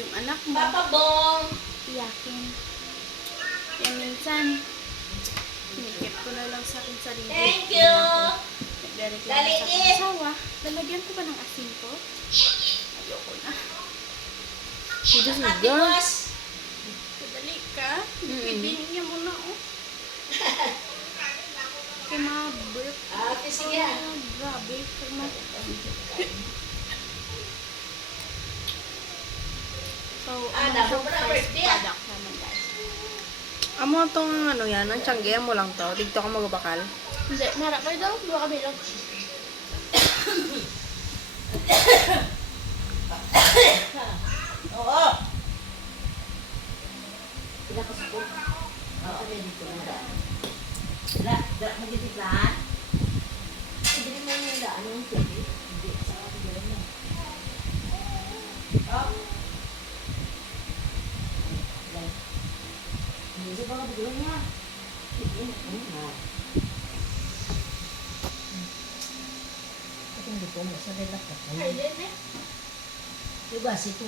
yung anak mo, Papa Bong! iyakin. Kaya minsan, kinikip ko na lang sa akin sarili. Thank you! Nagre-reklamo sa aking asawa. Lalagyan ko ba ng asin ko? Ayoko na. Sige, sige. Atikos! Madali ka. Ibinin niya muna, oh. Kumabot. Okay, sige. Grabe. So, Damo mo na birthday, product naman, guys. Amo tong ano yan, ang tiyanggihan mo lang to. Dito ka magbakal. Hindi, marap kayo daw. Dua kami lang. Oo! Ilang ko sa po? Oo, dito na. Dala mo dito lahat? Hindi mo yung daan yung pwede. Hindi, sa akin gano'n mo. Oh! Hindi sa mga bigyan niya. Itong dito mo sa lalak ka. Ay, din eh. Diba, si ito?